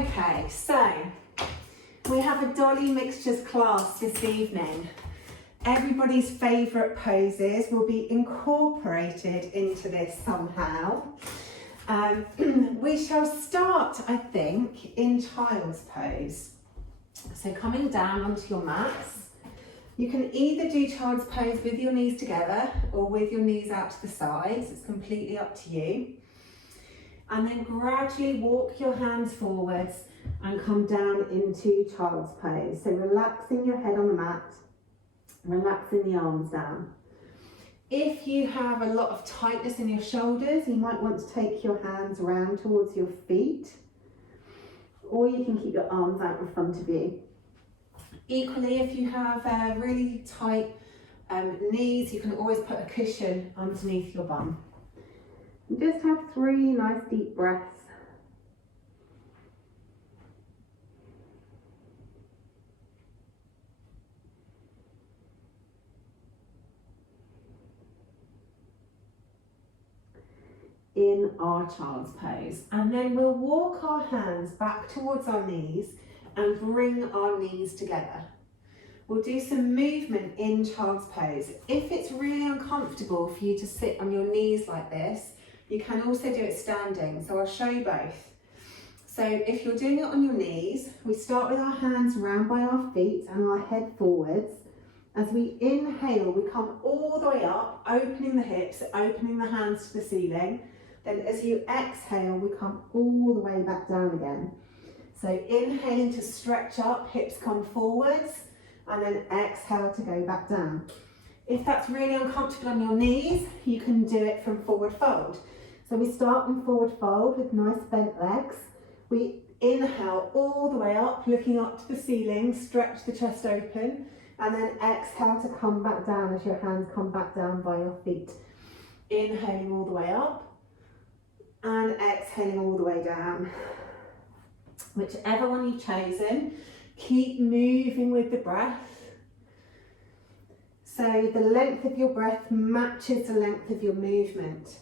Okay, so we have a Dolly Mixtures class this evening. Everybody's favourite poses will be incorporated into this somehow. We shall start, I think, in child's pose. So coming down onto your mats, you can either do child's pose with your knees together or with your knees out to the sides. It's completely up to you. And then gradually walk your hands forwards and come down into child's pose. So relaxing your head on the mat, relaxing the arms down. If you have a lot of tightness in your shoulders, you might want to take your hands around towards your feet, or you can keep your arms out in front of you. Equally, if you have really tight knees, you can always put a cushion underneath your bum. And just have 3 nice deep breaths. In our child's pose, and then we'll walk our hands back towards our knees and bring our knees together. We'll do some movement in child's pose. If it's really uncomfortable for you to sit on your knees like this, you can also do it standing, so I'll show you both. So if you're doing it on your knees, we start with our hands round by our feet and our head forwards. As we inhale, we come all the way up, opening the hips, opening the hands to the ceiling. Then as you exhale, we come all the way back down again. So inhaling to stretch up, hips come forwards, and then exhale to go back down. If that's really uncomfortable on your knees, you can do it from forward fold. So we start in forward fold with nice bent legs. We inhale all the way up, looking up to the ceiling, stretch the chest open, and then exhale to come back down as your hands come back down by your feet. Inhaling all the way up, and exhaling all the way down. Whichever one you've chosen, keep moving with the breath. So the length of your breath matches the length of your movement.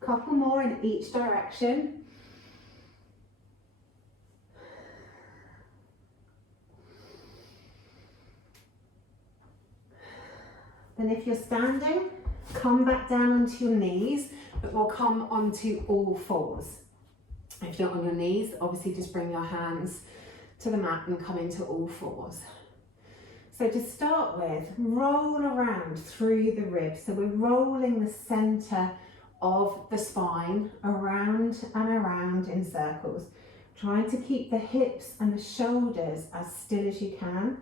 Couple more in each direction. Then if you're standing, come back down onto your knees, but we'll come onto all fours. If you're not on your knees, obviously just bring your hands to the mat and come into all fours. So to start with, roll around through the ribs. So we're rolling the centre of the spine around and around in circles, trying to keep the hips and the shoulders as still as you can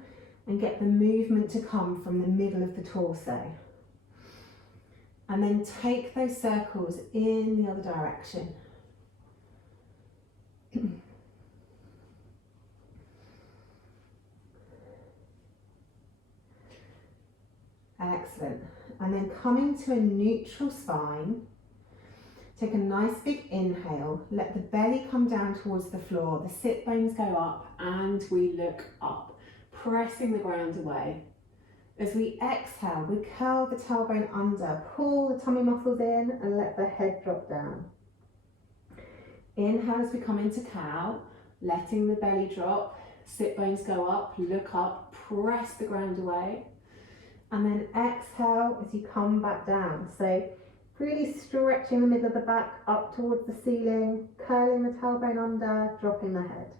and get the movement to come from the middle of the torso. And then take those circles in the other direction. Excellent. And then coming to a neutral spine, take a nice big inhale, let the belly come down towards the floor, the sit bones go up and we look up, pressing the ground away. As we exhale, we curl the tailbone under, pull the tummy muscles in and let the head drop down. Inhale as we come into cow, letting the belly drop, sit bones go up, look up, press the ground away. And then exhale as you come back down. So really stretching the middle of the back up towards the ceiling, curling the tailbone under, dropping the head.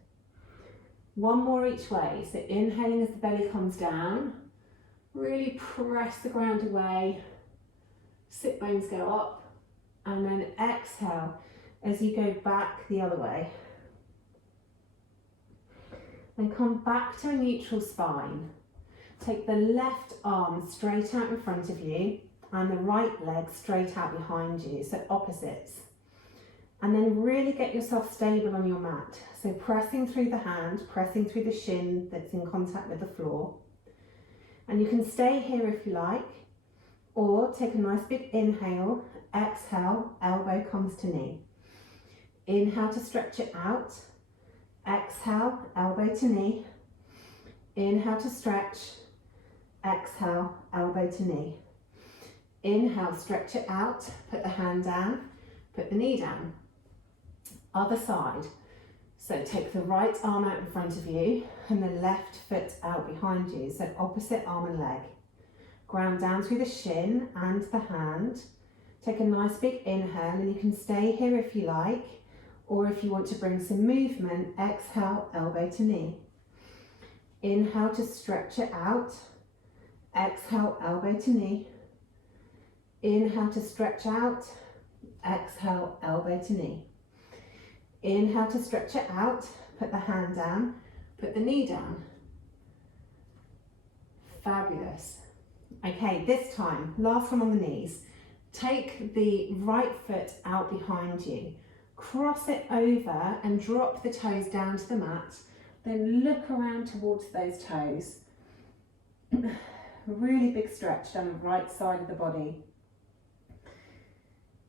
One more each way. So inhaling as the belly comes down, really press the ground away, sit bones go up, and then exhale as you go back the other way. Then come back to a neutral spine. Take the left arm straight out in front of you and the right leg straight out behind you, so opposites. And then really get yourself stable on your mat. So pressing through the hand, pressing through the shin that's in contact with the floor. And you can stay here if you like, or take a nice big inhale, exhale, elbow comes to knee. Inhale to stretch it out, exhale, elbow to knee. Inhale to stretch, exhale, elbow to knee. Inhale, stretch it out, put the hand down, put the knee down. Other side. So take the right arm out in front of you and the left foot out behind you. So opposite arm and leg. Ground down through the shin and the hand. Take a nice big inhale, and you can stay here if you like, or if you want to bring some movement, exhale, elbow to knee. Inhale to stretch it out. Exhale, elbow to knee. Inhale to stretch out. Exhale, elbow to knee. Inhale to stretch it out. Put the hand down. Put the knee down. Fabulous. Okay, this time, last one on the knees. Take the right foot out behind you. Cross it over and drop the toes down to the mat. Then look around towards those toes. Really big stretch down the right side of the body.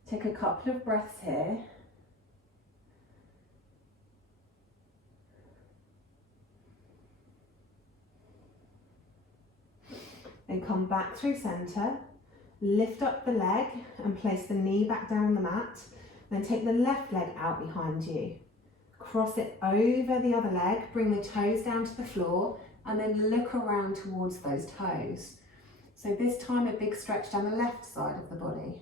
Take a couple of breaths here. Then come back through centre. Lift up the leg and place the knee back down on the mat. Then take the left leg out behind you. Cross it over the other leg, bring the toes down to the floor, and then look around towards those toes. So this time a big stretch down the left side of the body.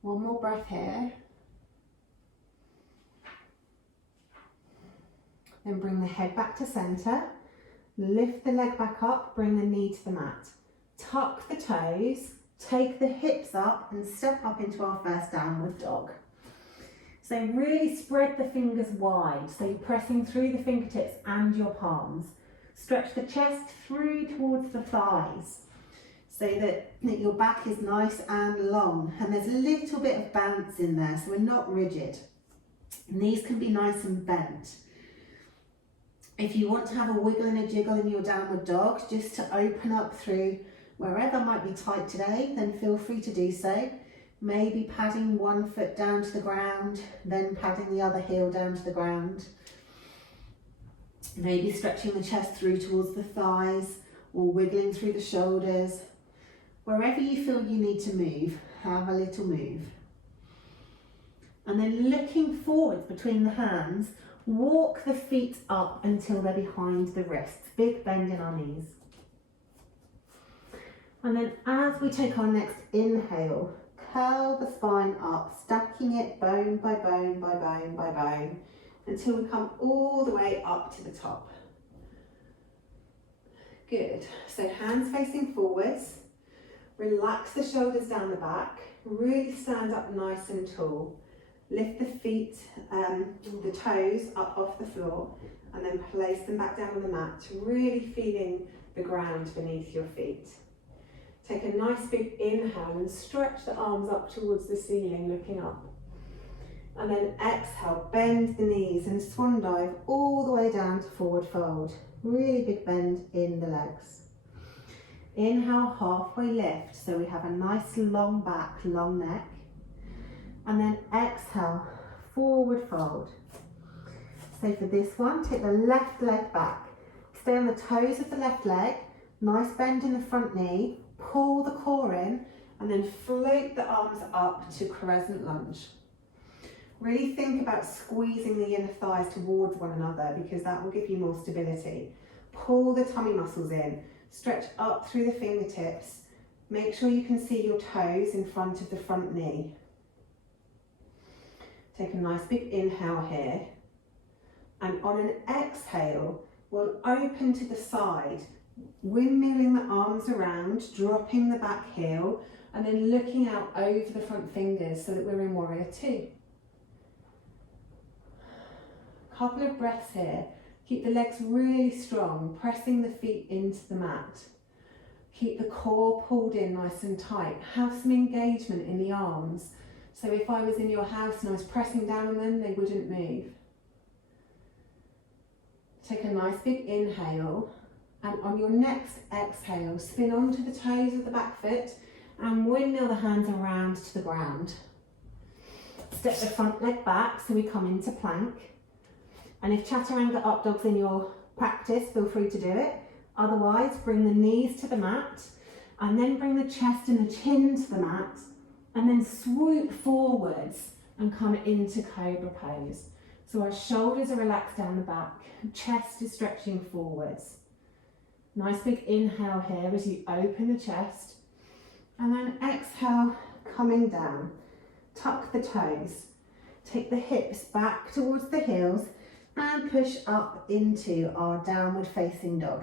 One more breath here. Then bring the head back to centre. Lift the leg back up, bring the knee to the mat. Tuck the toes, take the hips up and step up into our first downward dog. So really spread the fingers wide, so you're pressing through the fingertips and your palms. Stretch the chest through towards the thighs, so that your back is nice and long, and there's a little bit of bounce in there, so we're not rigid. Knees can be nice and bent. If you want to have a wiggle and a jiggle in your downward dog, just to open up through wherever might be tight today, then feel free to do so. Maybe padding one foot down to the ground, then padding the other heel down to the ground. Maybe stretching the chest through towards the thighs, or wiggling through the shoulders. Wherever you feel you need to move, have a little move. And then looking forward between the hands, walk the feet up until they're behind the wrists. Big bend in our knees. And then as we take our next inhale, curl the spine up, stacking it bone by bone by bone by bone, until we come all the way up to the top. Good. So hands facing forwards. Relax the shoulders down the back. Really stand up nice and tall. Lift the feet, the toes up off the floor, and then place them back down on the mat, really feeling the ground beneath your feet. Take a nice big inhale and stretch the arms up towards the ceiling, looking up. And then exhale, bend the knees and swan dive all the way down to forward fold. Really big bend in the legs. Inhale, halfway lift, so we have a nice long back, long neck. And then exhale, forward fold. So for this one, take the left leg back. Stay on the toes of the left leg, nice bend in the front knee, pull the core in, and then float the arms up to crescent lunge. Really think about squeezing the inner thighs towards one another, because that will give you more stability. Pull the tummy muscles in, stretch up through the fingertips. Make sure you can see your toes in front of the front knee. Take a nice big inhale here, and on an exhale, we'll open to the side, windmilling the arms around, dropping the back heel, and then looking out over the front fingers so that we're in warrior two. Couple of breaths here. Keep the legs really strong, pressing the feet into the mat. Keep the core pulled in nice and tight. Have some engagement in the arms. So if I was in your house and I was pressing down on them, they wouldn't move. Take a nice big inhale, and on your next exhale, spin onto the toes of the back foot and windmill the hands around to the ground. step the front leg back so we come into plank. And if chaturanga up dog's in your practice, feel free to do it. Otherwise, bring the knees to the mat and then bring the chest and the chin to the mat and then swoop forwards and come into cobra pose. So our shoulders are relaxed down the back, chest is stretching forwards. Nice big inhale here as you open the chest, and then exhale, coming down. Tuck the toes, take the hips back towards the heels and push up into our downward facing dog.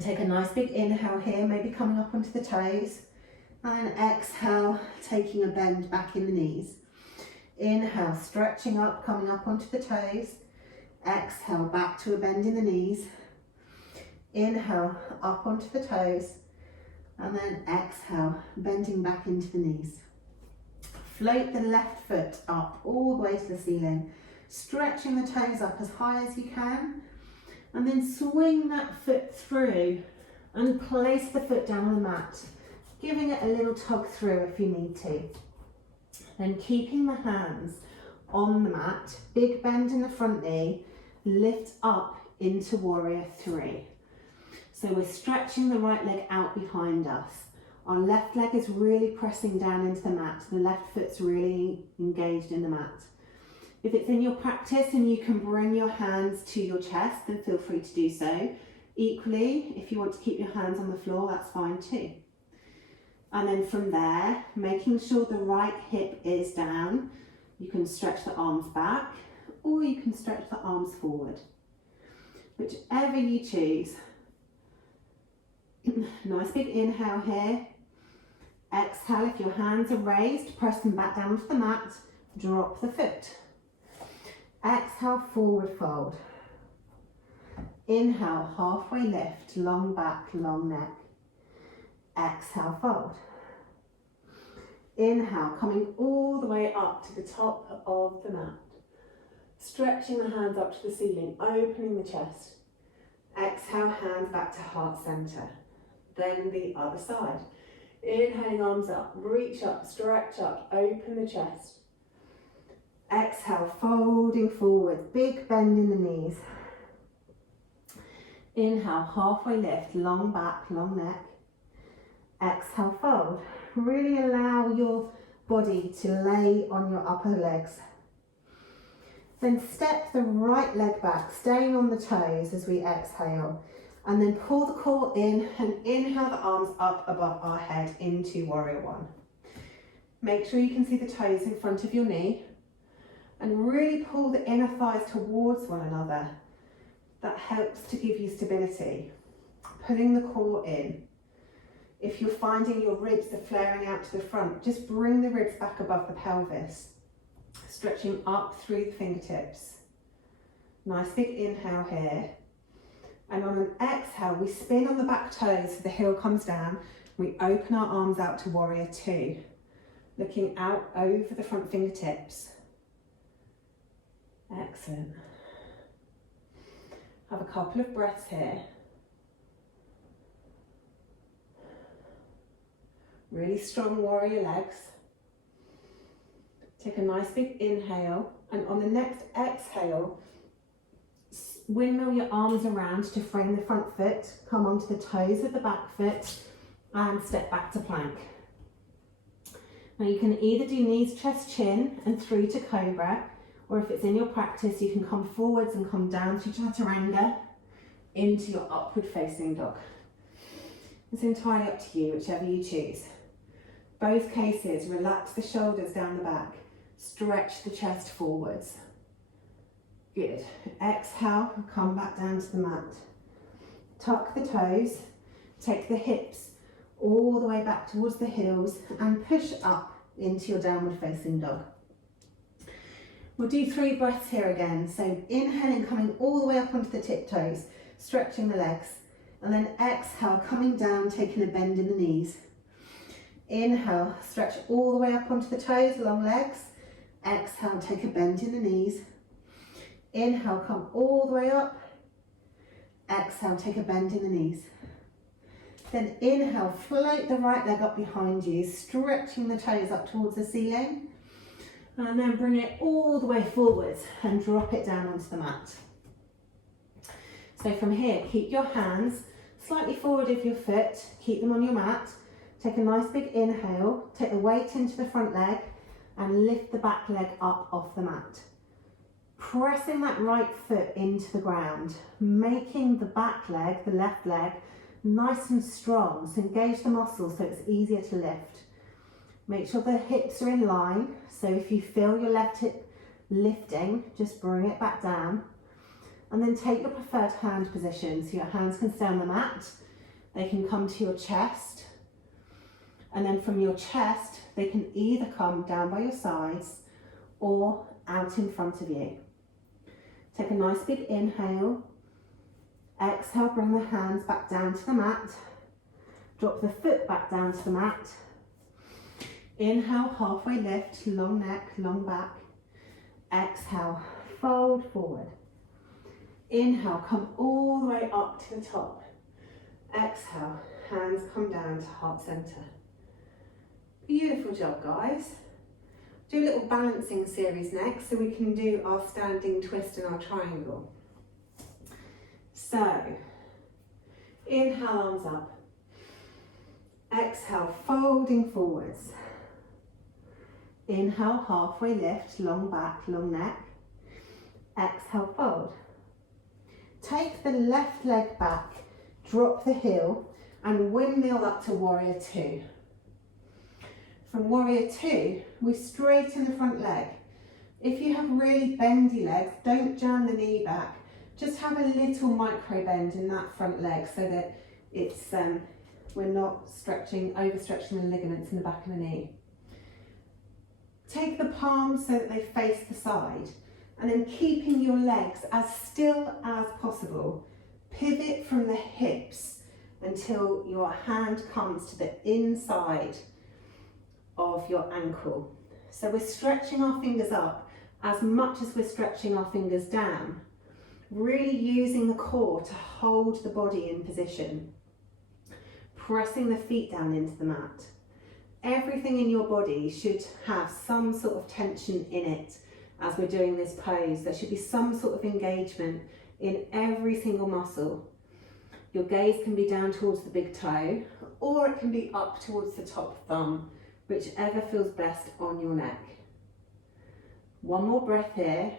Take a nice big inhale here, maybe coming up onto the toes, and then exhale, taking a bend back in the knees. Inhale, stretching up, coming up onto the toes. Exhale, back to a bend in the knees. Inhale, up onto the toes, and then exhale, bending back into the knees. Float the left foot up all the way to the ceiling, stretching the toes up as high as you can, and then swing that foot through and place the foot down on the mat, giving it a little tug through if you need to. Then keeping the hands on the mat, big bend in the front knee, lift up into warrior three. So we're stretching the right leg out behind us. Our left leg is really pressing down into the mat. The left foot's really engaged in the mat. If it's in your practice and you can bring your hands to your chest, then feel free to do so. Equally, if you want to keep your hands on the floor, that's fine too. And then from there, making sure the right hip is down, you can stretch the arms back or you can stretch the arms forward. Whichever you choose. Nice big inhale here. Exhale, if your hands are raised, press them back down to the mat, drop the foot. Exhale, forward fold. Inhale, halfway lift, long back, long neck. Exhale, fold. Inhale, coming all the way up to the top of the mat. Stretching the hands up to the ceiling, opening the chest. Exhale, hands back to heart center. Then the other side. Inhaling, arms up, reach up, stretch up, open the chest. Exhale, folding forward, big bend in the knees. Inhale, halfway lift, long back, long neck. Exhale, fold. Really allow your body to lay on your upper legs. Then step the right leg back, staying on the toes as we exhale. And then pull the core in and inhale the arms up above our head into warrior one. Make sure you can see the toes in front of your knee and really pull the inner thighs towards one another. That helps to give you stability. Pulling the core in. If you're finding your ribs are flaring out to the front, just bring the ribs back above the pelvis. Stretching up through the fingertips. Nice big inhale here. And on an exhale, we spin on the back toes so the heel comes down. We open our arms out to warrior two, looking out over the front fingertips. Excellent. Have a couple of breaths here. Really strong warrior legs. Take a nice big inhale, and on the next exhale, windmill your arms around to frame the front foot, come onto the toes of the back foot and step back to plank. Now you can either do knees, chest, chin and through to cobra, or if it's in your practice you can come forwards and come down to chaturanga into your upward facing dog. It's entirely up to you, whichever you choose. Both cases, relax the shoulders down the back, stretch the chest forwards. Good. Exhale, come back down to the mat. Tuck the toes, take the hips all the way back towards the heels and push up into your downward facing dog. We'll do 3 breaths here again. So inhaling, coming all the way up onto the tiptoes, stretching the legs, and then exhale, coming down, taking a bend in the knees. Inhale, stretch all the way up onto the toes, long legs. Exhale, take a bend in the knees. Inhale, come all the way up. Exhale, take a bend in the knees. Then inhale, float the right leg up behind you, stretching the toes up towards the ceiling. And then bring it all the way forwards and drop it down onto the mat. So from here, keep your hands slightly forward of your foot, keep them on your mat. Take a nice big inhale, take the weight into the front leg and lift the back leg up off the mat. Pressing that right foot into the ground, making the back leg, the left leg, nice and strong. So engage the muscles so it's easier to lift. Make sure the hips are in line. So if you feel your left hip lifting, just bring it back down. And then take your preferred hand position. So your hands can stay on the mat. They can come to your chest. And then from your chest, they can either come down by your sides or out in front of you. Take a nice big inhale. Exhale, bring the hands back down to the mat. Drop the foot back down to the mat. Inhale, halfway lift, long neck, long back. Exhale, fold forward. Inhale, come all the way up to the top. Exhale, hands come down to heart center. Beautiful job, guys. Do a little balancing series next so we can do our standing twist and our triangle. So, inhale, arms up. Exhale, folding forwards. Inhale, halfway lift, long back, long neck. Exhale, fold. Take the left leg back, drop the heel and windmill up to warrior two. From warrior two, we straighten the front leg. If you have really bendy legs, don't jam the knee back. Just have a little micro bend in that front leg so that it's we're not overstretching the ligaments in the back of the knee. Take the palms so that they face the side, and then keeping your legs as still as possible. Pivot from the hips until your hand comes to the inside of your ankle. So we're stretching our fingers up as much as we're stretching our fingers down, really using the core to hold the body in position, pressing the feet down into the mat. Everything in your body should have some sort of tension in it as we're doing this pose. There should be some sort of engagement in every single muscle. Your gaze can be down towards the big toe, or it can be up towards the top thumb, whichever feels best on your neck. One more breath here.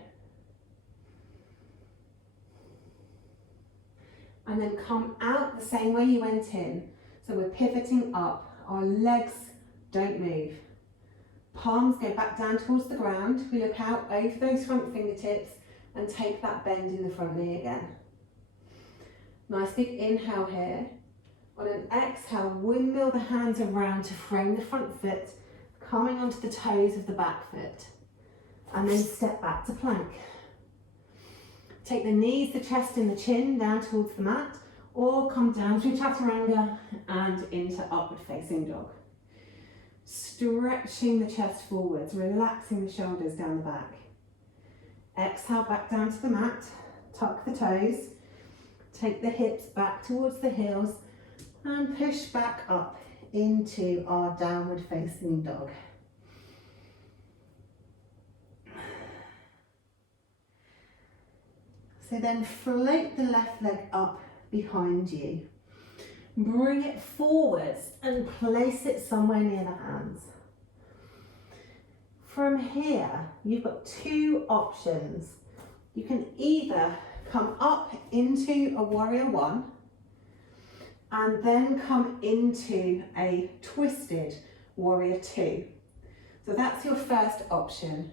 And then come out the same way you went in. So we're pivoting up, our legs don't move. Palms go back down towards the ground. We look out over those front fingertips and take that bend in the front knee again. Nice big inhale here. On an exhale, windmill the hands around to frame the front foot, coming onto the toes of the back foot. And then step back to plank. Take the knees, the chest and the chin down towards the mat, or come down through chaturanga and into upward facing dog. Stretching the chest forwards, relaxing the shoulders down the back. Exhale back down to the mat, tuck the toes, take the hips back towards the heels and push back up into our downward facing dog. So then float the left leg up behind you. Bring it forwards and place it somewhere near the hands. From here, you've got two options. You can either come up into a warrior one and then come into a twisted warrior two. So that's your first option.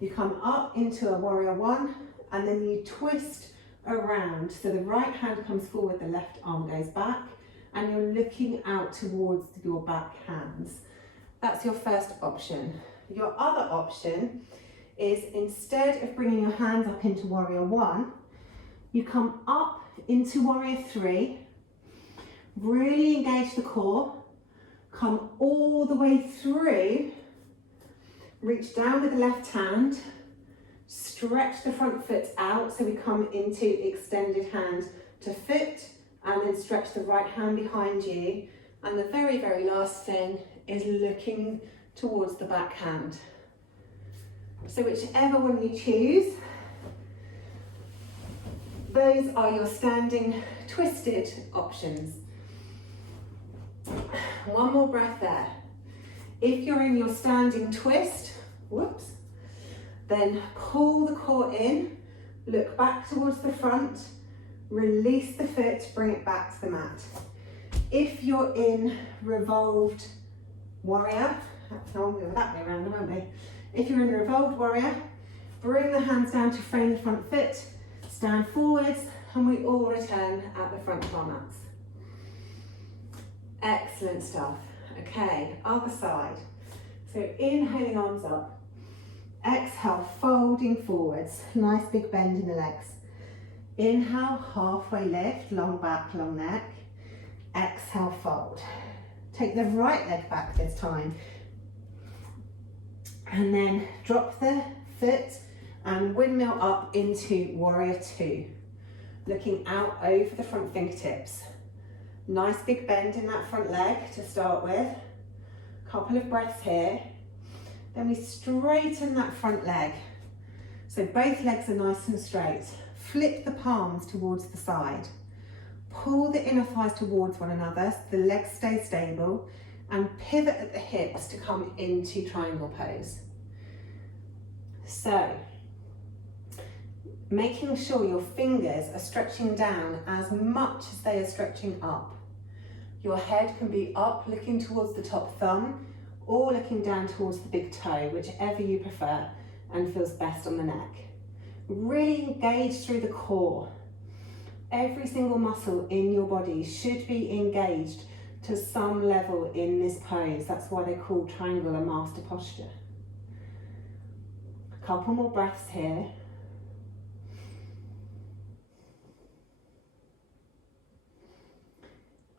You come up into a warrior one and then you twist around. So the right hand comes forward, the left arm goes back, and you're looking out towards your back hands. That's your first option. Your other option is, instead of bringing your hands up into warrior one, you come up into warrior three, really engage the core, come all the way through, reach down with the left hand, stretch the front foot out so we come into extended hand to foot and then stretch the right hand behind you. And the very, very last thing is looking towards the back hand. So whichever one you choose, those are your standing twisted options. One more breath there. If you're in your standing twist, whoops, then pull the core in, look back towards the front, release the foot, bring it back to the mat. If you're in revolved warrior, we'll go that way around, won't we? If you're in revolved warrior, bring the hands down to frame the front foot, stand forwards, and we all return at the front of our mats. Excellent stuff. Okay, other side. So inhaling, arms up. Exhale, folding forwards. Nice big bend in the legs. Inhale, halfway lift, long back, long neck. Exhale, fold. Take the right leg back this time. And then drop the foot and windmill up into warrior two. Looking out over the front fingertips. Nice big bend in that front leg to start with. Couple of breaths here. Then we straighten that front leg. So both legs are nice and straight. Flip the palms towards the side. Pull the inner thighs towards one another so the legs stay stable, and pivot at the hips to come into triangle pose. So, making sure your fingers are stretching down as much as they are stretching up. Your head can be up looking towards the top thumb or looking down towards the big toe, whichever you prefer and feels best on the neck. Really engage through the core. Every single muscle in your body should be engaged to some level in this pose. That's why they call triangle a master posture. A couple more breaths here.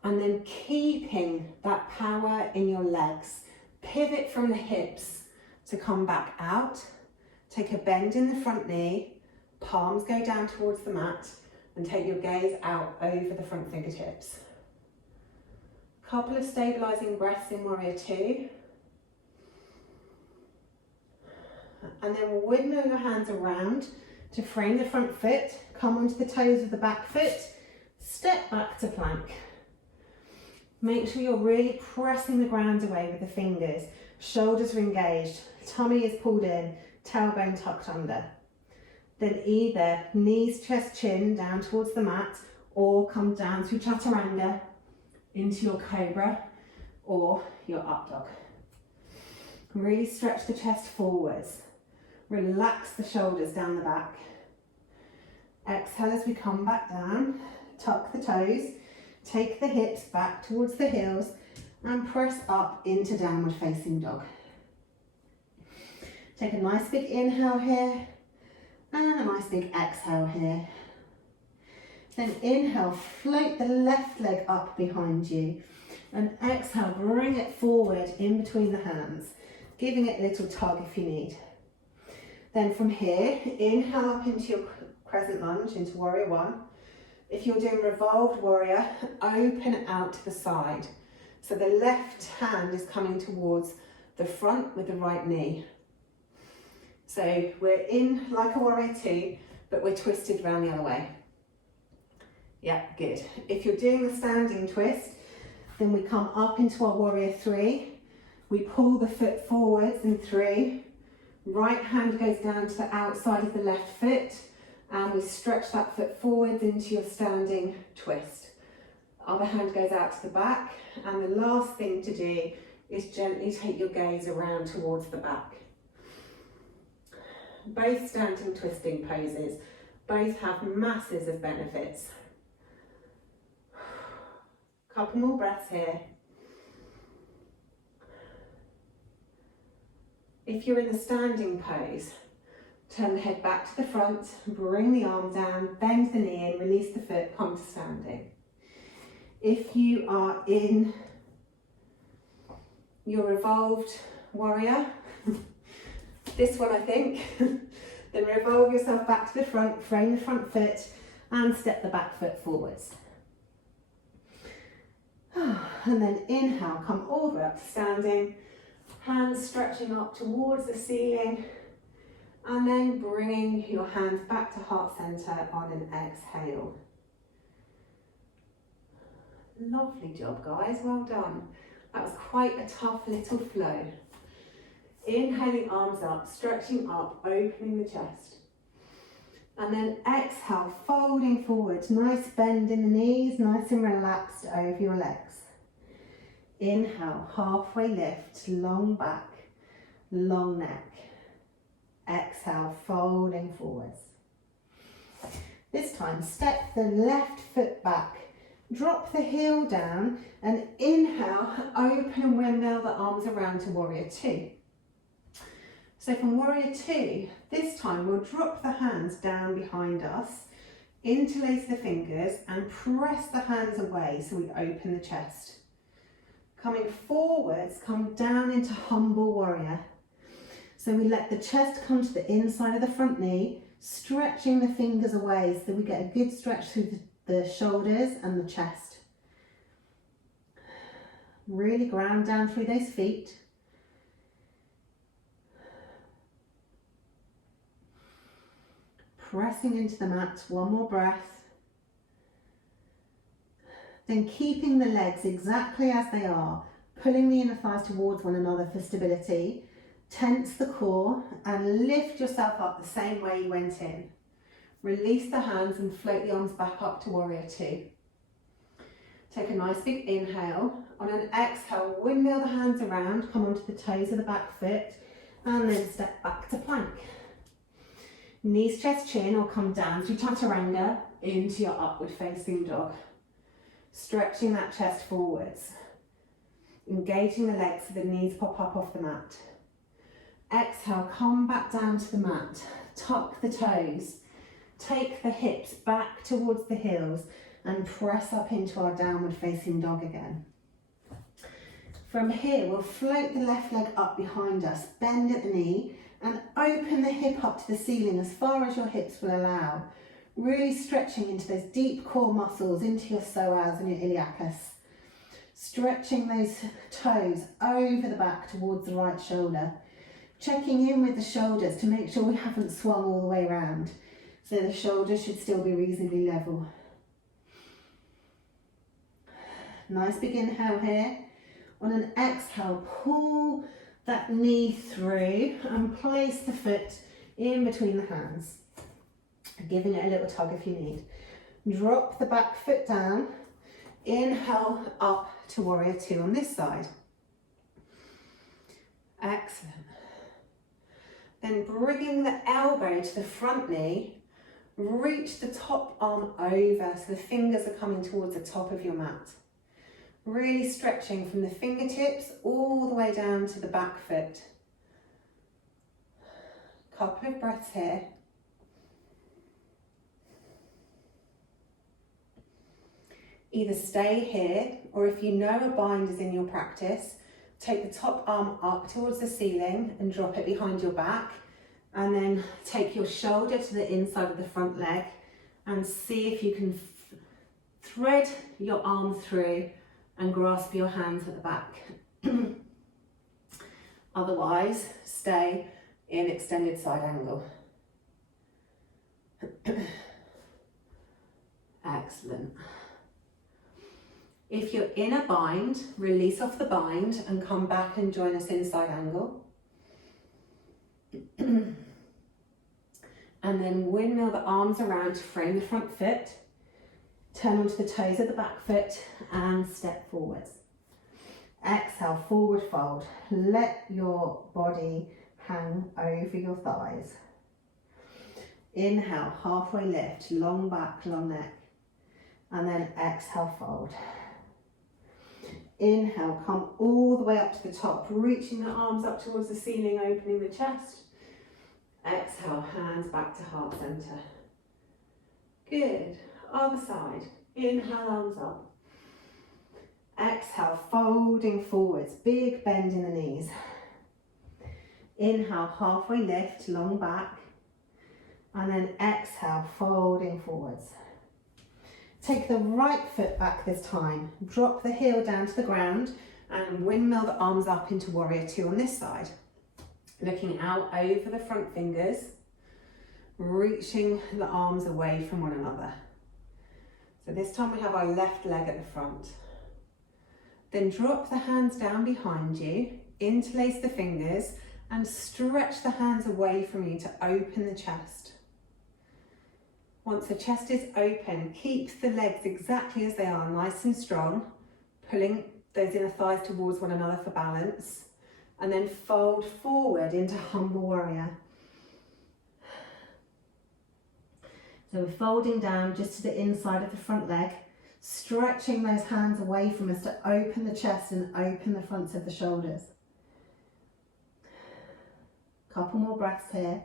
And then keeping that power in your legs. Pivot from the hips to come back out. Take a bend in the front knee. Palms go down towards the mat. And take your gaze out over the front fingertips. Couple of stabilizing breaths in warrior two. And then windmill your hands around to frame the front foot. Come onto the toes of the back foot. Step back to plank. Make sure you're really pressing the ground away with the fingers. Shoulders are engaged, tummy is pulled in, tailbone tucked under. Then either knees, chest, chin down towards the mat, or come down through chaturanga into your cobra or your up dog. Really stretch the chest forwards. Relax the shoulders down the back. Exhale as we come back down, tuck the toes. Take the hips back towards the heels and press up into downward facing dog. Take a nice big inhale here and a nice big exhale here. Then inhale, float the left leg up behind you, and exhale, bring it forward in between the hands, giving it a little tug if you need. Then from here, inhale up into your crescent lunge, into warrior one. If you're doing revolved warrior, open it out to the side. So the left hand is coming towards the front with the right knee. So we're in like a warrior two, but we're twisted around the other way. Yeah, good. If you're doing the standing twist, then we come up into our warrior three. We pull the foot forwards in three. Right hand goes down to the outside of the left foot. And we stretch that foot forwards into your standing twist. Other hand goes out to the back, and the last thing to do is gently take your gaze around towards the back. Both standing twisting poses, both have masses of benefits. Couple more breaths here. If you're in the standing pose, turn the head back to the front, bring the arm down, bend the knee in, release the foot, come to standing. If you are in your revolved warrior, this one I think, then revolve yourself back to the front, frame the front foot and step the back foot forwards. And then inhale, come all the way up to standing, hands stretching up towards the ceiling, and then bringing your hands back to heart center on an exhale. Lovely job, guys, well done. That was quite a tough little flow. Inhaling, arms up, stretching up, opening the chest. And then exhale, folding forward. Nice bend in the knees, nice and relaxed over your legs. Inhale, halfway lift, long back, long neck. Exhale, folding forwards. This time, step the left foot back. Drop the heel down and inhale, open and windmill the arms around to warrior two. So from warrior two, this time we'll drop the hands down behind us, interlace the fingers and press the hands away so we open the chest. Coming forwards, come down into humble warrior. So we let the chest come to the inside of the front knee, stretching the fingers away so we get a good stretch through the shoulders and the chest. Really ground down through those feet. Pressing into the mat, one more breath. Then keeping the legs exactly as they are, pulling the inner thighs towards one another for stability. Tense the core and lift yourself up the same way you went in. Release the hands and float the arms back up to warrior two. Take a nice big inhale. On an exhale, windmill the hands around, come onto the toes of the back foot, and then step back to plank. Knees, chest, chin, or come down through chaturanga into your upward facing dog. Stretching that chest forwards. Engaging the legs so the knees pop up off the mat. Exhale, come back down to the mat. Tuck the toes. Take the hips back towards the heels and press up into our downward facing dog again. From here, we'll float the left leg up behind us, bend at the knee and open the hip up to the ceiling as far as your hips will allow. Really stretching into those deep core muscles, into your psoas and your iliacus. Stretching those toes over the back towards the right shoulder. Checking in with the shoulders to make sure we haven't swung all the way around. So the shoulders should still be reasonably level. Nice big inhale here. On an exhale, pull that knee through and place the foot in between the hands. Giving it a little tug if you need. Drop the back foot down. Inhale up to warrior two on this side. Excellent. Then bringing the elbow to the front knee. Reach the top arm over so the fingers are coming towards the top of your mat. Really stretching from the fingertips all the way down to the back foot. Couple of breaths here. Either stay here, or if you know a bind is in your practice, take the top arm up towards the ceiling and drop it behind your back. And then take your shoulder to the inside of the front leg and see if you can thread your arm through and grasp your hands at the back. Otherwise, stay in extended side angle. Excellent. If you're in a bind, release off the bind and come back and join us in side angle. And then windmill the arms around to frame the front foot. Turn onto the toes of the back foot and step forwards. Exhale, forward fold. Let your body hang over your thighs. Inhale, halfway lift, long back, long neck. And then exhale, fold. Inhale, come all the way up to the top, reaching the arms up towards the ceiling, opening the chest. Exhale, hands back to heart center. Good. Other side. Inhale, arms up. Exhale, folding forwards. Big bend in the knees. Inhale, halfway lift, long back. And then exhale, folding forwards. Take the right foot back this time. Drop the heel down to the ground and windmill the arms up into warrior two on this side. Looking out over the front fingers, reaching the arms away from one another. So this time we have our left leg at the front. Then drop the hands down behind you, interlace the fingers and stretch the hands away from you to open the chest. Once the chest is open, keep the legs exactly as they are, nice and strong, pulling those inner thighs towards one another for balance, and then fold forward into humble warrior. So we're folding down just to the inside of the front leg, stretching those hands away from us to open the chest and open the fronts of the shoulders. Couple more breaths here.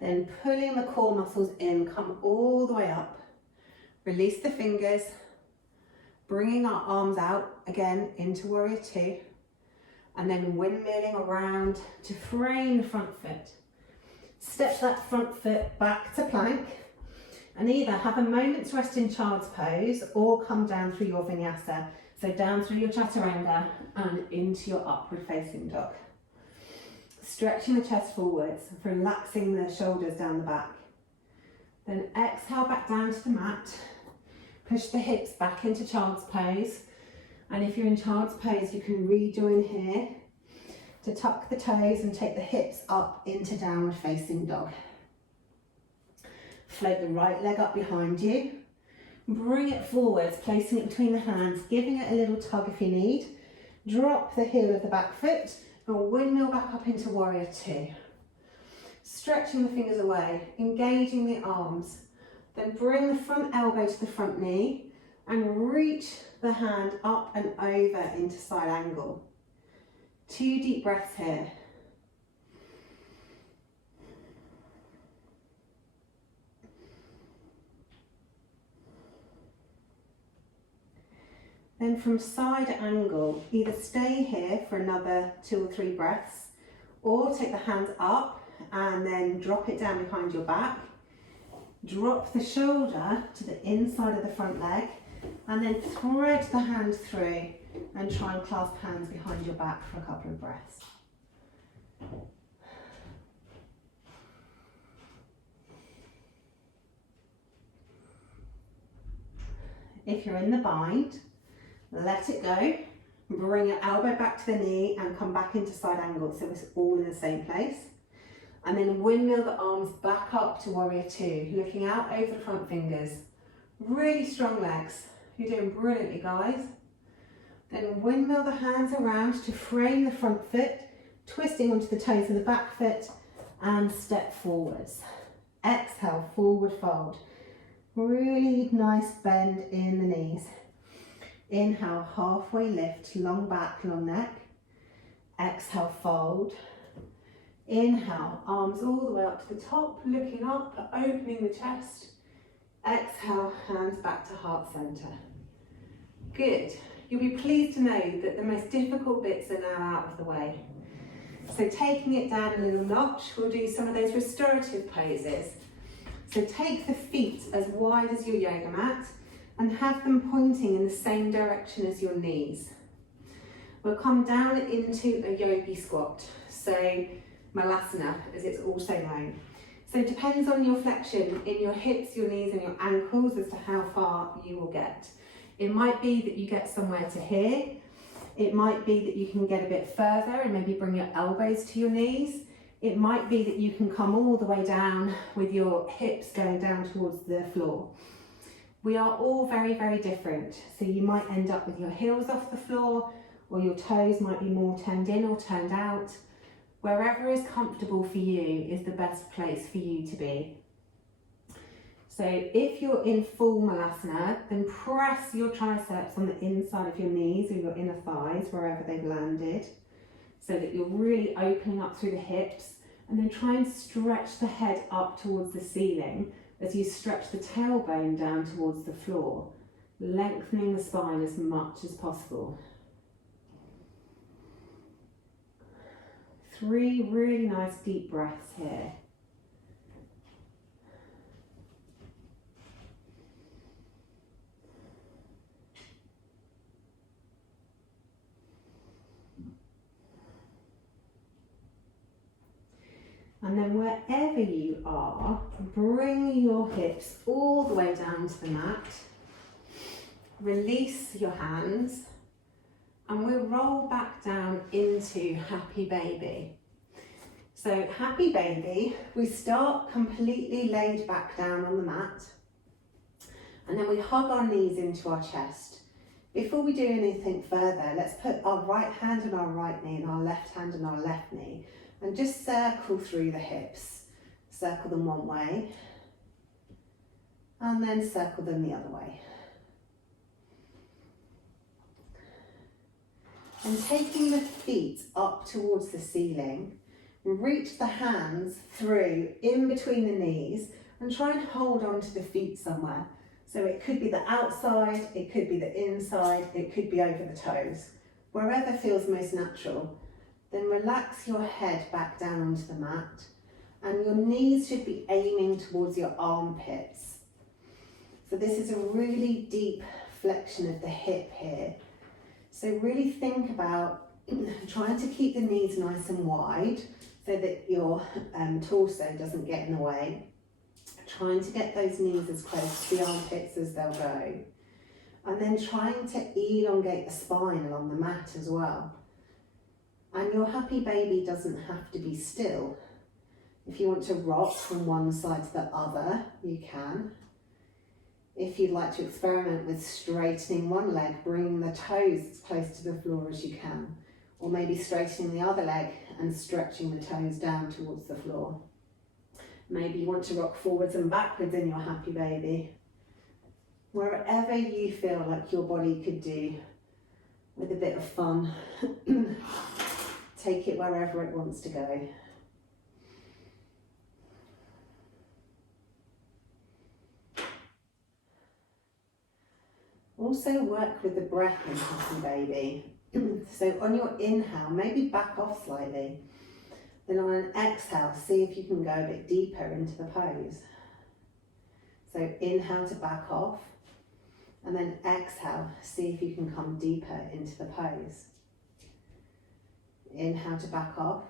Then pulling the core muscles in, come all the way up. Release the fingers, bringing our arms out again into warrior two, and then windmilling around to frame the front foot. Step that front foot back to plank, and either have a moment's rest in child's pose or come down through your vinyasa. So down through your chaturanga and into your upward facing dog. Stretching the chest forwards, relaxing the shoulders down the back. Then exhale back down to the mat. Push the hips back into child's pose. And if you're in child's pose, you can rejoin here to tuck the toes and take the hips up into downward facing dog. Float the right leg up behind you. Bring it forwards, placing it between the hands, giving it a little tug if you need. Drop the heel of the back foot and windmill back up into warrior two. Stretching the fingers away, engaging the arms. Then bring the front elbow to the front knee and reach the hand up and over into side angle. 2 deep breaths here. Then from side angle, either stay here for another 2 or 3 breaths, or take the hands up and then drop it down behind your back. Drop the shoulder to the inside of the front leg, and then thread the hand through and try and clasp hands behind your back for a couple of breaths. If you're in the bind, let it go, bring your elbow back to the knee and come back into side angle so it's all in the same place. And then windmill the arms back up to warrior two, looking out over the front fingers. Really strong legs. You're doing brilliantly, guys. Then windmill the hands around to frame the front foot, twisting onto the toes of the back foot and step forwards. Exhale, forward fold. Really nice bend in the knees. Inhale, halfway lift, long back, long neck. Exhale, fold. Inhale, arms all the way up to the top, looking up, opening the chest. Exhale, hands back to heart center. Good. You'll be pleased to know that the most difficult bits are now out of the way. So taking it down a little notch, we'll do some of those restorative poses. So take the feet as wide as your yoga mat and have them pointing in the same direction as your knees. We'll come down into a yogi squat, so Malasana as it's also known. So it depends on your flexion in your hips, your knees and your ankles as to how far you will get. It might be that you get somewhere to here. It might be that you can get a bit further and maybe bring your elbows to your knees. It might be that you can come all the way down with your hips going down towards the floor. We are all very, very different. So you might end up with your heels off the floor, or your toes might be more turned in or turned out. Wherever is comfortable for you is the best place for you to be. So if you're in full Malasana, then press your triceps on the inside of your knees or your inner thighs, wherever they've landed, so that you're really opening up through the hips, and then try and stretch the head up towards the ceiling as you stretch the tailbone down towards the floor, lengthening the spine as much as possible. 3 really nice deep breaths here. And then wherever you are, bring your hips all the way down to the mat. Release your hands and we'll roll back down into Happy Baby. So Happy Baby, we start completely laid back down on the mat and then we hug our knees into our chest. Before we do anything further, let's put our right hand on our right knee and our left hand on our left knee and just circle through the hips. Circle them one way and then circle them the other way. And taking the feet up towards the ceiling, reach the hands through in between the knees and try and hold on to the feet somewhere. So it could be the outside, it could be the inside, it could be over the toes. Wherever feels most natural. Then relax your head back down onto the mat and your knees should be aiming towards your armpits. So this is a really deep flexion of the hip here. So really think about trying to keep the knees nice and wide so that your torso doesn't get in the way. Trying to get those knees as close to the armpits as they'll go. And then trying to elongate the spine along the mat as well. And your Happy Baby doesn't have to be still. If you want to rock from one side to the other, you can. If you'd like to experiment with straightening one leg, bringing the toes as close to the floor as you can. Or maybe straightening the other leg and stretching the toes down towards the floor. Maybe you want to rock forwards and backwards in your Happy Baby. Wherever you feel like your body could do with a bit of fun. Take it wherever it wants to go. Also work with the breath in Happy Baby. So on your inhale, maybe back off slightly. Then on an exhale, see if you can go a bit deeper into the pose. So inhale to back off, and then exhale, see if you can come deeper into the pose. Inhale to back off,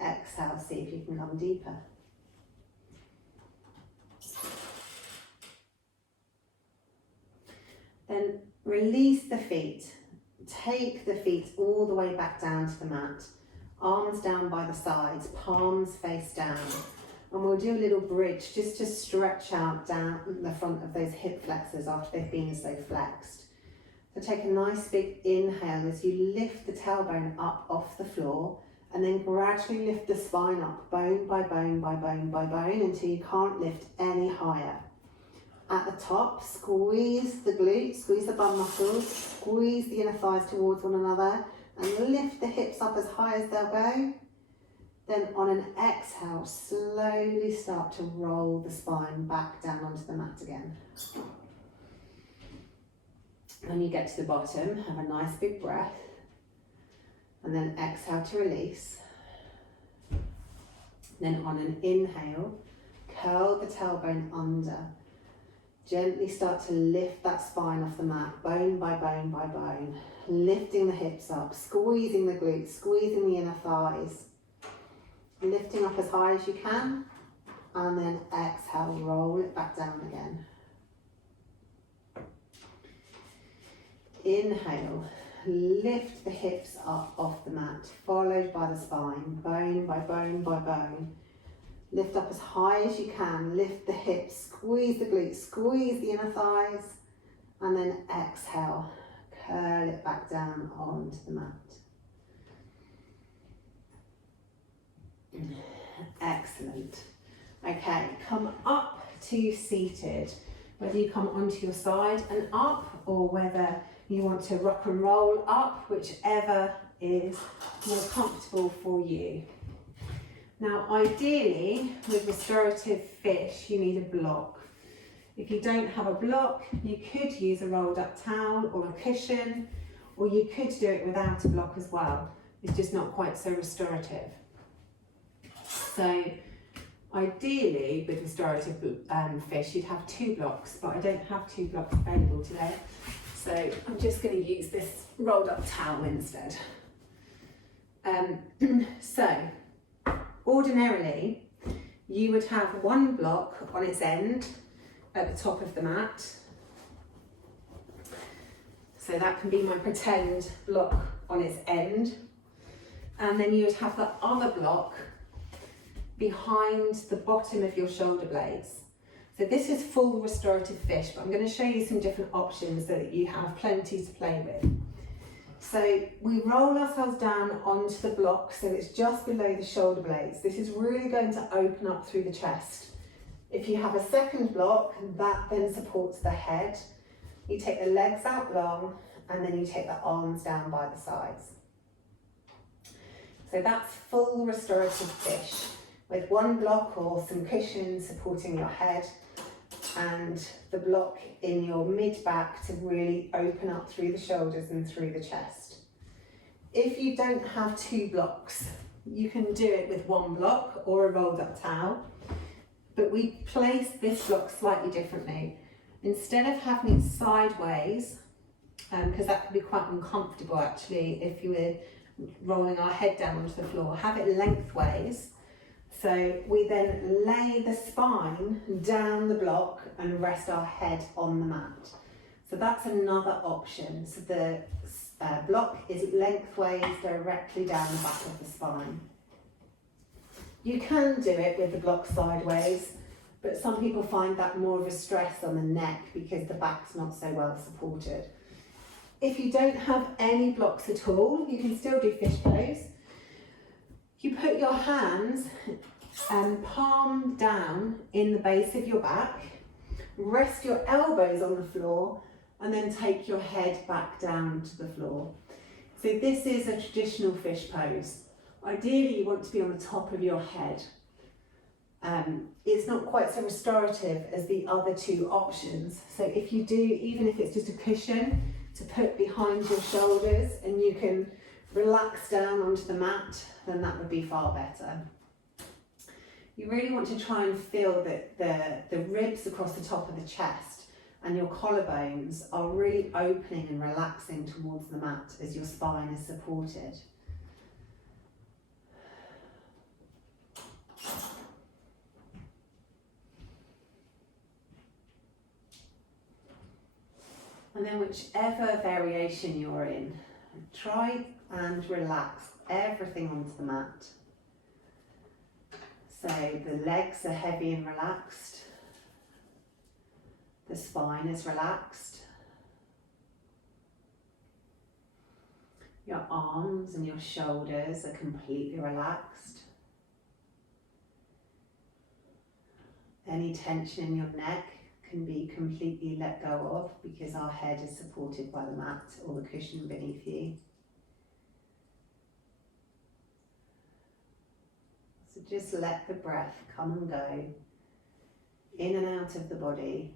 exhale, see if you can come deeper. Then release the feet. Take the feet all the way back down to the mat. Arms down by the sides, palms face down. And we'll do a little bridge just to stretch out down the front of those hip flexors after they've been so flexed. So take a nice big inhale as you lift the tailbone up off the floor and then gradually lift the spine up bone by bone by bone by bone until you can't lift any higher. At the top, squeeze the glutes, squeeze the bum muscles, squeeze the inner thighs towards one another and lift the hips up as high as they'll go. Then on an exhale, slowly start to roll the spine back down onto the mat again. When you get to the bottom, have a nice big breath and then exhale to release. Then on an inhale, curl the tailbone under. Gently start to lift that spine off the mat, bone by bone by bone. Lifting the hips up, squeezing the glutes, squeezing the inner thighs. Lifting up as high as you can. And then exhale, roll it back down again. Inhale, lift the hips up off the mat, followed by the spine, bone by bone by bone. Lift up as high as you can, lift the hips, squeeze the glutes, squeeze the inner thighs, and then exhale, curl it back down onto the mat. Excellent. Okay, come up to seated. Whether you come onto your side and up, or whether you want to rock and roll up, whichever is more comfortable for you. Now, ideally, with restorative fish, you need a block. If you don't have a block, you could use a rolled up towel or a cushion, or you could do it without a block as well. is just not quite so restorative. So ideally with restorative fish you'd have 2 blocks, but I don't have 2 blocks available today. So I'm just going to use this rolled up towel instead. So ordinarily you would have 1 block on its end at the top of the mat. So that can be my pretend block on its end. And then you would have the other block behind the bottom of your shoulder blades. So this is full restorative fish, but I'm going to show you some different options so that you have plenty to play with. So we roll ourselves down onto the block so it's just below the shoulder blades. This is really going to open up through the chest. If you have a second block, that then supports the head. You take the legs out long and then you take the arms down by the sides. So that's full restorative fish with 1 block or some cushion supporting your head and the block in your mid-back to really open up through the shoulders and through the chest. If you don't have 2 blocks, you can do it with 1 block or a rolled up towel, but we place this block slightly differently. Instead of having it sideways, because that can be quite uncomfortable actually if you were rolling our head down onto the floor, have it lengthways. So we then lay the spine down the block and rest our head on the mat. So that's another option. So the block is lengthways directly down the back of the spine. You can do it with the block sideways, but some people find that more of a stress on the neck because the back's not so well supported. If you don't have any blocks at all, you can still do fish pose. You put your hands palm down in the base of your back, rest your elbows on the floor, and then take your head back down to the floor. So this is a traditional fish pose. Ideally, you want to be on the top of your head. It's not quite so restorative as the other 2 options. So if you do, even if it's just a cushion to put behind your shoulders and you can relax down onto the mat, then that would be far better. You really want to try and feel that the ribs across the top of the chest and your collarbones are really opening and relaxing towards the mat as your spine is supported. And then whichever variation you're in, try and relax everything onto the mat. So the legs are heavy and relaxed. The spine is relaxed. Your arms and your shoulders are completely relaxed. Any tension in your neck can be completely let go of because our head is supported by the mat or the cushion beneath you. So just let the breath come and go in and out of the body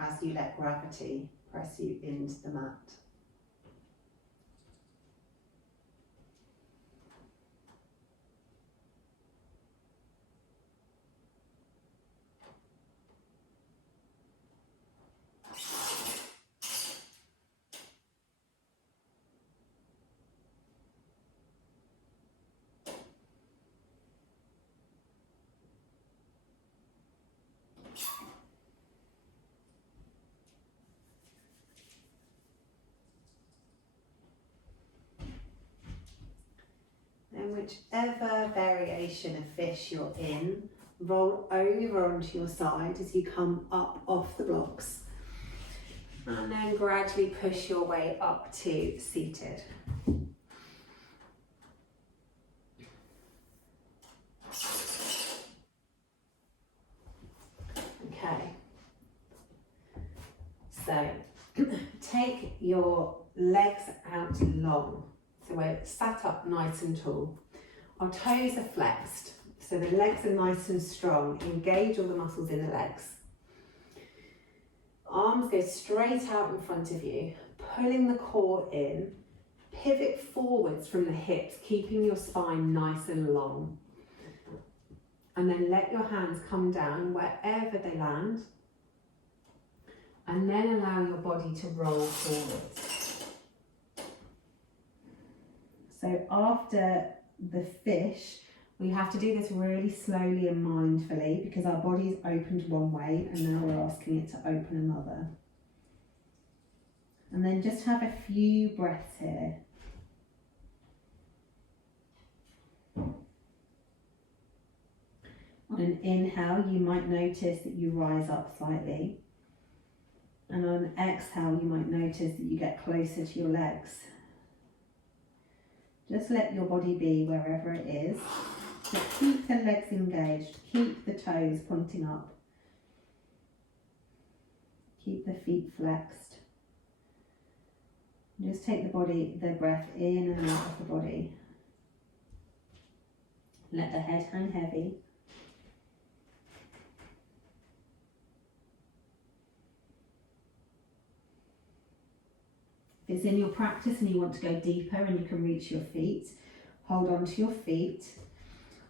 as you let gravity press you into the mat. And whichever variation of fish you're in, roll over onto your side as you come up off the blocks. And then gradually push your way up to seated. Okay. So take your legs out long. So we're sat up nice and tall. Our toes are flexed, so the legs are nice and strong. Engage all the muscles in the legs. Arms go straight out in front of you, pulling the core in, pivot forwards from the hips, keeping your spine nice and long. And then let your hands come down wherever they land. And then allow your body to roll forwards. So after the fish, we have to do this really slowly and mindfully because our body is opened one way and now we're asking it to open another. And then just have a few breaths here. On an inhale, you might notice that you rise up slightly. And on an exhale, you might notice that you get closer to your legs. Just let your body be wherever it is. Just keep the legs engaged, keep the toes pointing up. Keep the feet flexed. Just take the breath in and out of the body. Let the head hang heavy. If it's in your practice and you want to go deeper and you can reach your feet, hold on to your feet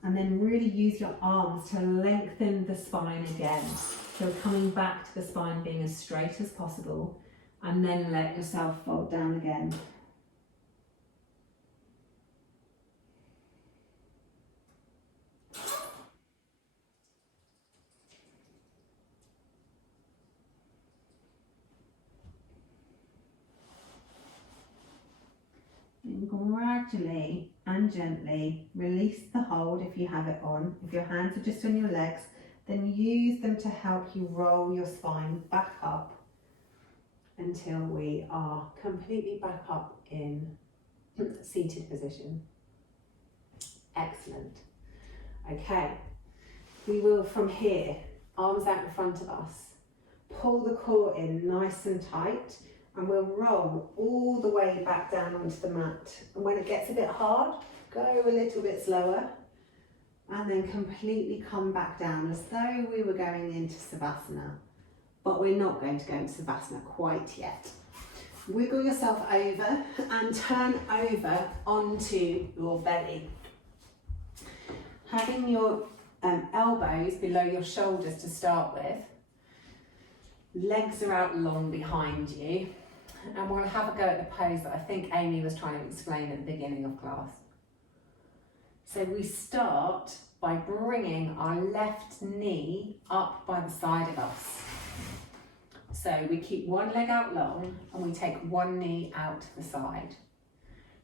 and then really use your arms to lengthen the spine again. So coming back to the spine being as straight as possible and then let yourself fold down again. And gradually and gently release the hold if you have it on. If your hands are just on your legs, then use them to help you roll your spine back up until we are completely back up in seated position. Excellent. Okay, we will from here, arms out in front of us, pull the core in nice and tight, and we'll roll all the way back down onto the mat. And when it gets a bit hard, go a little bit slower and then completely come back down as though we were going into Savasana. But we're not going to go into Savasana quite yet. Wiggle yourself over and turn over onto your belly. Having your elbows below your shoulders to start with. Legs are out long behind you. And we'll have a go at the pose that I think Amy was trying to explain at the beginning of class. So we start by bringing our left knee up by the side of us. So we keep one leg out long and we take one knee out to the side.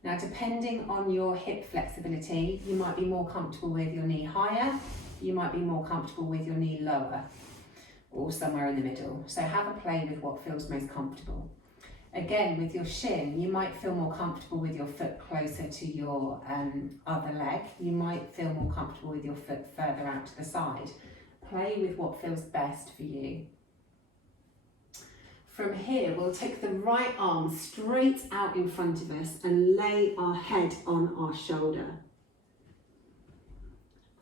Now, depending on your hip flexibility, you might be more comfortable with your knee higher, you might be more comfortable with your knee lower, or somewhere in the middle. So have a play with what feels most comfortable. Again, with your shin, you might feel more comfortable with your foot closer to your other leg. You might feel more comfortable with your foot further out to the side. Play with what feels best for you. From here, we'll take the right arm straight out in front of us and lay our head on our shoulder.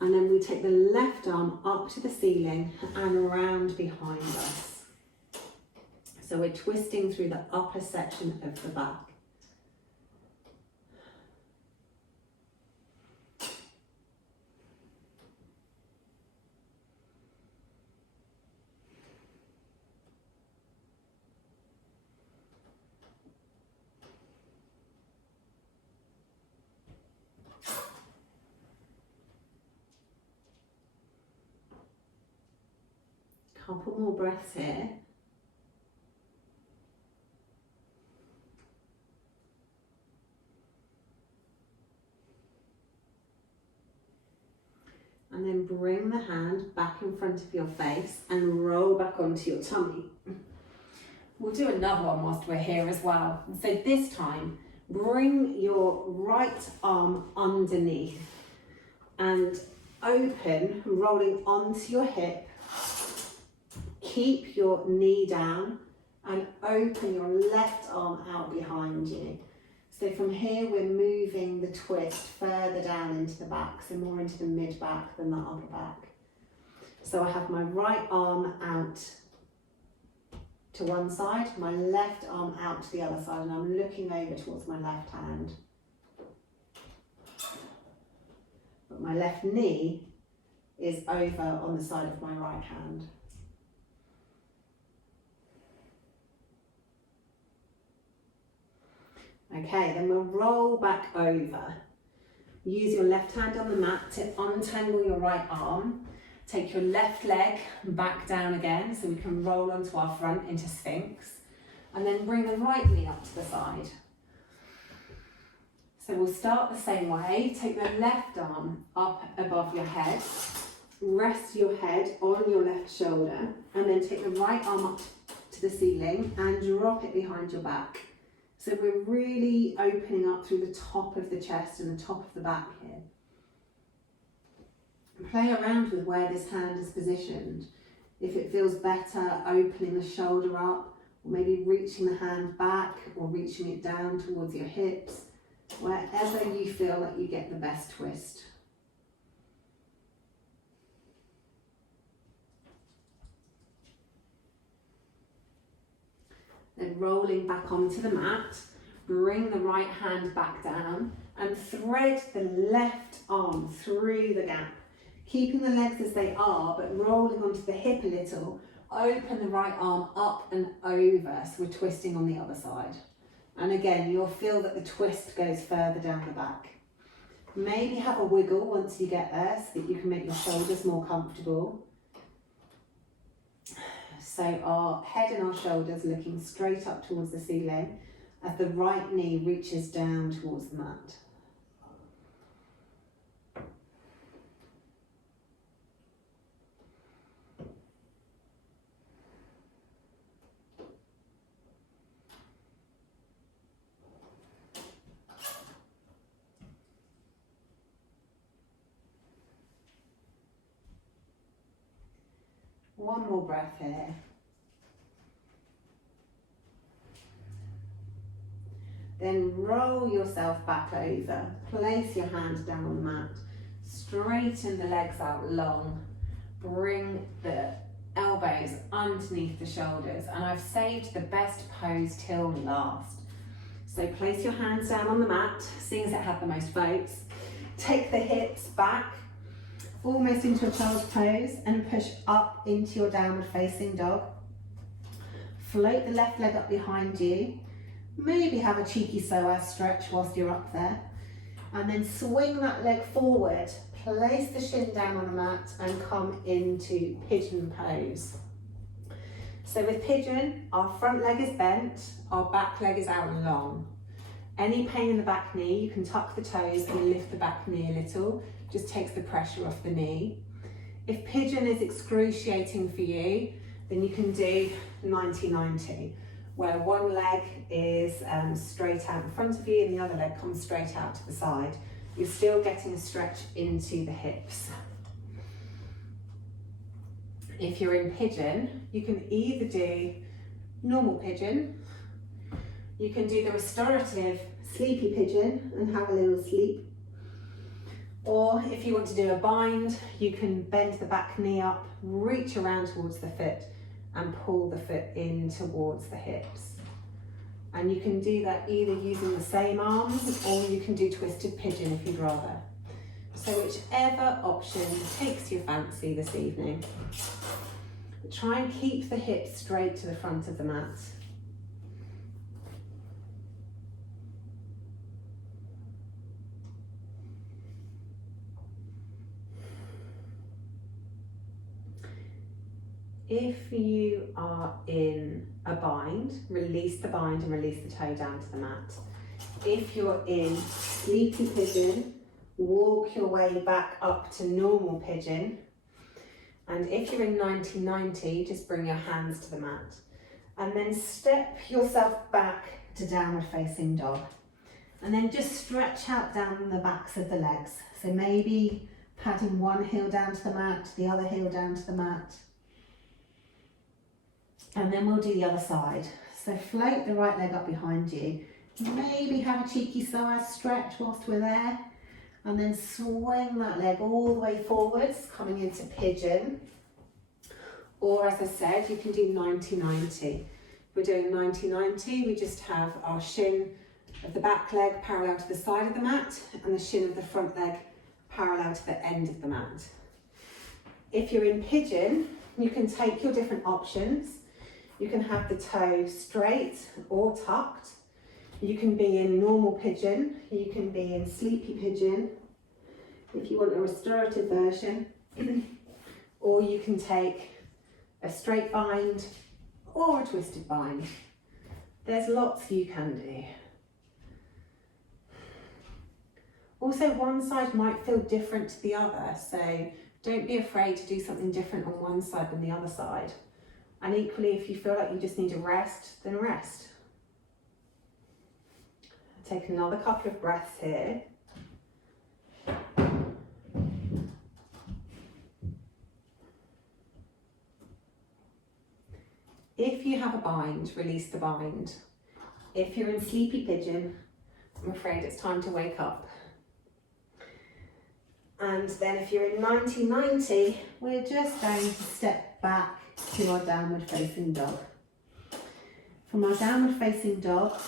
And then we take the left arm up to the ceiling and around behind us. So we're twisting through the upper section of the back. Couple more breaths here. And then bring the hand back in front of your face and roll back onto your tummy. We'll do another one whilst we're here as well. So this time, bring your right arm underneath and open, rolling onto your hip. Keep your knee down and open your left arm out behind you. So from here, we're moving the twist further down into the back, so more into the mid back than the upper back. So I have my right arm out to one side, my left arm out to the other side, and I'm looking over towards my left hand. But my left knee is over on the side of my right hand. Okay, then we'll roll back over. Use your left hand on the mat to untangle your right arm. Take your left leg back down again so we can roll onto our front into Sphinx. And then bring the right knee up to the side. So we'll start the same way. Take the left arm up above your head. Rest your head on your left shoulder. And then take the right arm up to the ceiling and drop it behind your back. So we're really opening up through the top of the chest and the top of the back here. And play around with where this hand is positioned. If it feels better, opening the shoulder up, or maybe reaching the hand back or reaching it down towards your hips, wherever you feel that you get the best twist. Then rolling back onto the mat, bring the right hand back down and thread the left arm through the gap. Keeping the legs as they are, but rolling onto the hip a little, open the right arm up and over, so we're twisting on the other side. And again, you'll feel that the twist goes further down the back. Maybe have a wiggle once you get there so that you can make your shoulders more comfortable. So our head and our shoulders looking straight up towards the ceiling as the right knee reaches down towards the mat. One more breath here. Then roll yourself back over. Place your hands down on the mat. Straighten the legs out long. Bring the elbows underneath the shoulders. And I've saved the best pose till last. So place your hands down on the mat, seeing as it had the most votes. Take the hips back, almost into a child's pose, and push up into your downward facing dog. Float the left leg up behind you. Maybe have a cheeky psoas stretch whilst you're up there. And then swing that leg forward. Place the shin down on the mat and come into pigeon pose. So with pigeon, our front leg is bent, our back leg is out and long. Any pain in the back knee, you can tuck the toes and lift the back knee a little. Just takes the pressure off the knee. If pigeon is excruciating for you, then you can do 90-90, where one leg is straight out in front of you and the other leg comes straight out to the side. You're still getting a stretch into the hips. If you're in pigeon, you can either do normal pigeon, you can do the restorative sleepy pigeon and have a little sleep. Or if you want to do a bind, you can bend the back knee up, reach around towards the foot and pull the foot in towards the hips. And you can do that either using the same arms or you can do twisted pigeon if you'd rather. So whichever option takes your fancy this evening. But try and keep the hips straight to the front of the mat. If you are in a bind, release the bind and release the toe down to the mat. If you're in sleepy pigeon, walk your way back up to normal pigeon. And if you're in 90-90, just bring your hands to the mat. And then step yourself back to downward facing dog. And then just stretch out down the backs of the legs. So maybe patting one heel down to the mat, the other heel down to the mat. And then we'll do the other side. So float the right leg up behind you. Maybe have a cheeky psoas stretch whilst we're there. And then swing that leg all the way forwards, coming into pigeon. Or as I said, you can do 90-90. we're doing 90-90, we just have our shin of the back leg parallel to the side of the mat and the shin of the front leg parallel to the end of the mat. If you're in pigeon, you can take your different options. You can have the toe straight or tucked. You can be in normal pigeon. You can be in sleepy pigeon if you want a restorative version. Or you can take a straight bind or a twisted bind. There's lots you can do. Also, one side might feel different to the other, so don't be afraid to do something different on one side than the other side. And equally, if you feel like you just need a rest, then rest. Take another couple of breaths here. If you have a bind, release the bind. If you're in sleepy pigeon, I'm afraid it's time to wake up. And then if you're in 90-90, we're just going to step back to our downward facing dog. From our downward facing dog,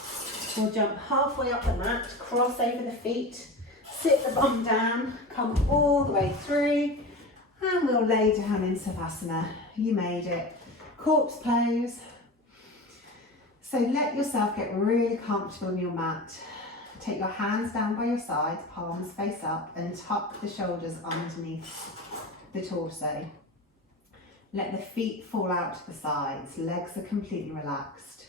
we'll jump halfway up the mat, cross over the feet, sit the bum down, come all the way through, and we'll lay down in Savasana. You made it. Corpse pose. So let yourself get really comfortable in your mat. Take your hands down by your sides, palms face up, and tuck the shoulders underneath the torso. Let the feet fall out to the sides, legs are completely relaxed.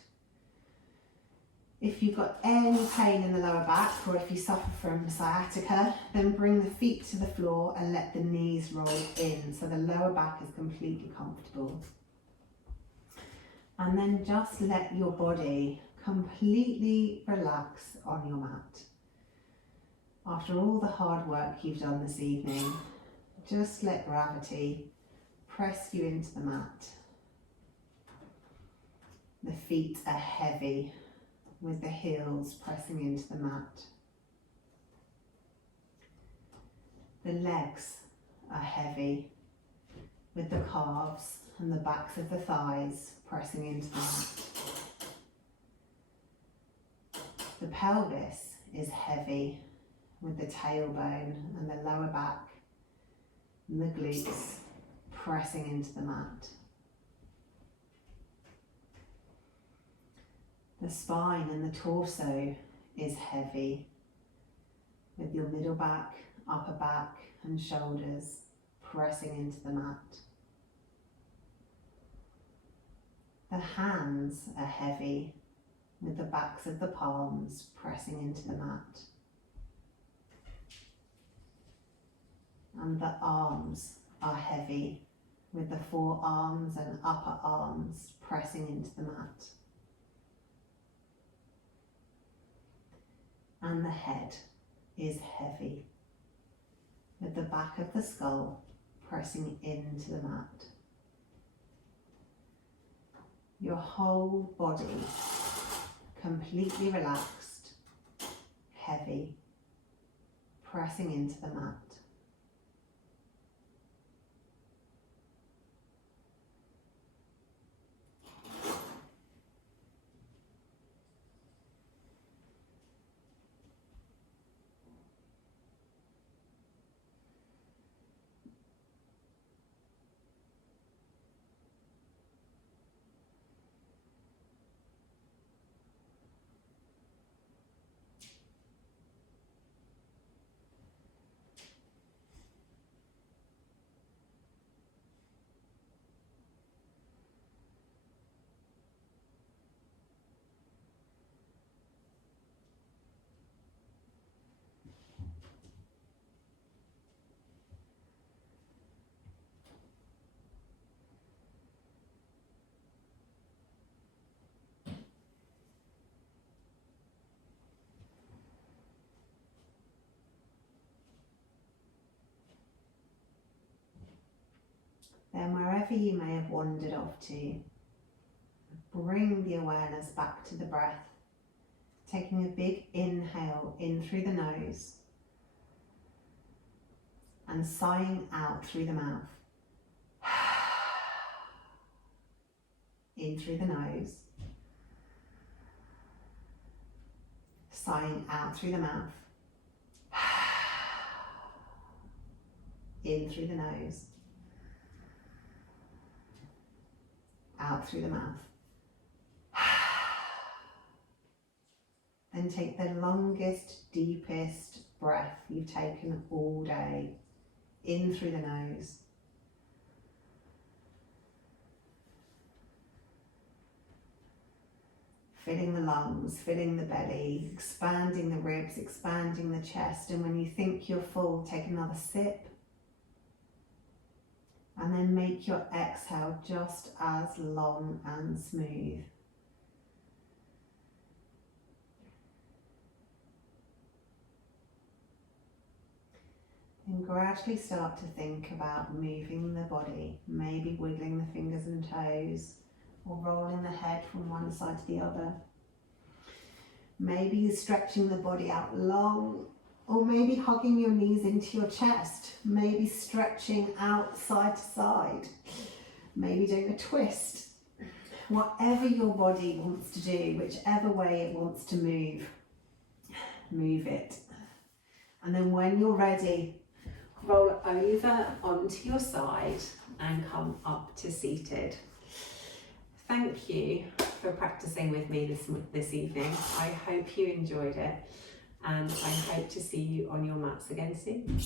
If you've got any pain in the lower back, or if you suffer from sciatica, then bring the feet to the floor and let the knees roll in so the lower back is completely comfortable. And then just let your body completely relax on your mat. After all the hard work you've done this evening, just let gravity press you into the mat. The feet are heavy with the heels pressing into the mat. The legs are heavy with the calves and the backs of the thighs pressing into the mat. The pelvis is heavy with the tailbone and the lower back and the glutes pressing into the mat. The spine and the torso is heavy with your middle back, upper back and shoulders pressing into the mat. The hands are heavy with the backs of the palms pressing into the mat. And the arms are heavy with the forearms and upper arms pressing into the mat. And the head is heavy with the back of the skull pressing into the mat. Your whole body completely relaxed, heavy, pressing into the mat. Then wherever you may have wandered off to, bring the awareness back to the breath, taking a big inhale in through the nose and sighing out through the mouth. In through the nose sighing out through the mouth. In through the nose. Out through the mouth. Then take the longest, deepest breath you've taken all day. In through the nose. Filling the lungs, filling the belly, expanding the ribs, expanding the chest. And when you think you're full, take another sip. And then make your exhale just as long and smooth. And gradually start to think about moving the body, maybe wiggling the fingers and toes, or rolling the head from one side to the other. Maybe stretching the body out long, or maybe hugging your knees into your chest, maybe stretching out side to side, maybe doing a twist. Whatever your body wants to do, whichever way it wants to move, move it. And then when you're ready, roll over onto your side and come up to seated. Thank you for practicing with me this evening. I hope you enjoyed it, and I hope to see you on your mats again soon.